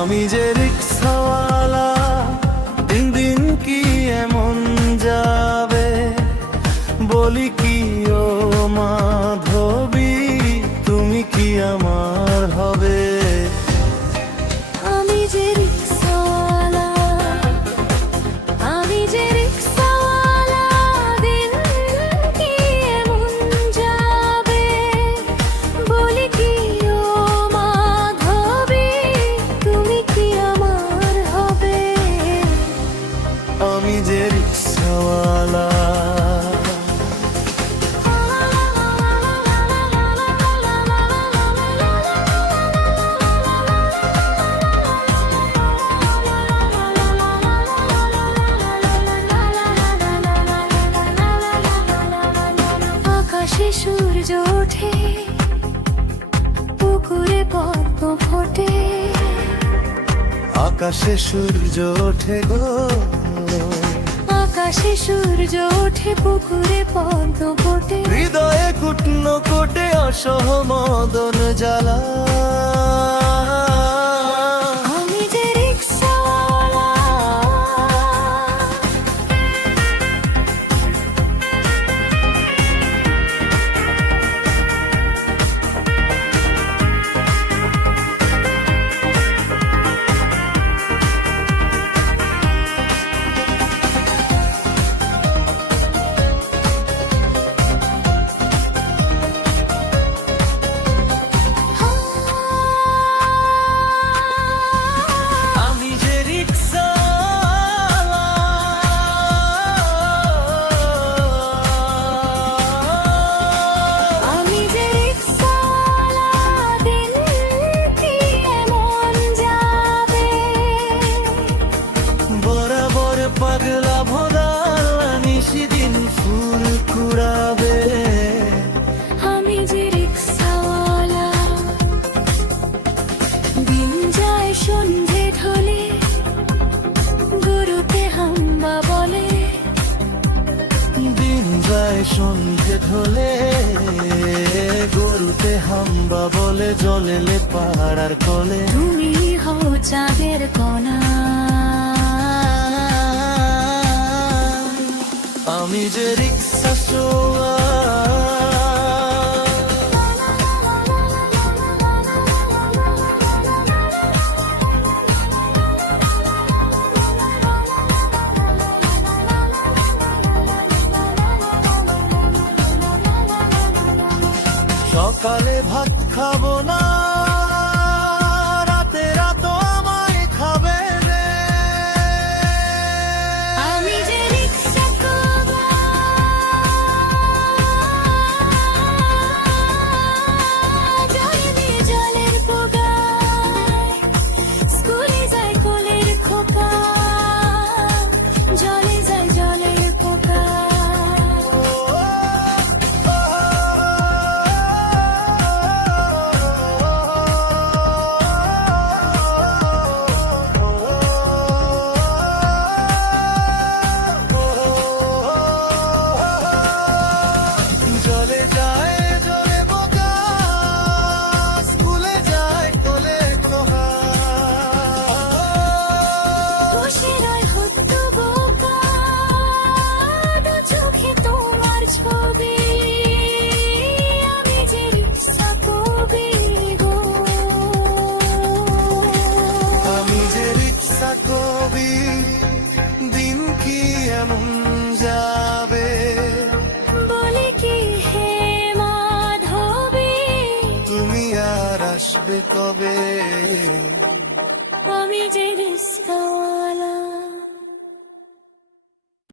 আমি যে রিক্সাওয়ালা সূর্য ওঠে পুকুরে পদ্ম ফোটে। আকাশে সূর্য ওঠে গো। আকাশে সূর্য ওঠে পুকুরে পদ্ম ফোটে। হৃদয়ে কুটন কোটে অসহমদন জ্বালা। পাগলা ভোদালা নিশিদিন ফুল কুড়াবে। আমি যে রিক্সাওয়ালা দিন যায় সন্ধে ঢলে গুরুতে হাম্বা বলে। দিন যায় সন্ধে ঢলে গরুতে হাম্বা বলে জলেলে পাড়ার কলে। তুমি হও চাঁদের কণা। আমি যে রিক্সা সকালে ভাত খাব না। আসবে কবে? আমি যে রিস্কাওয়ালা।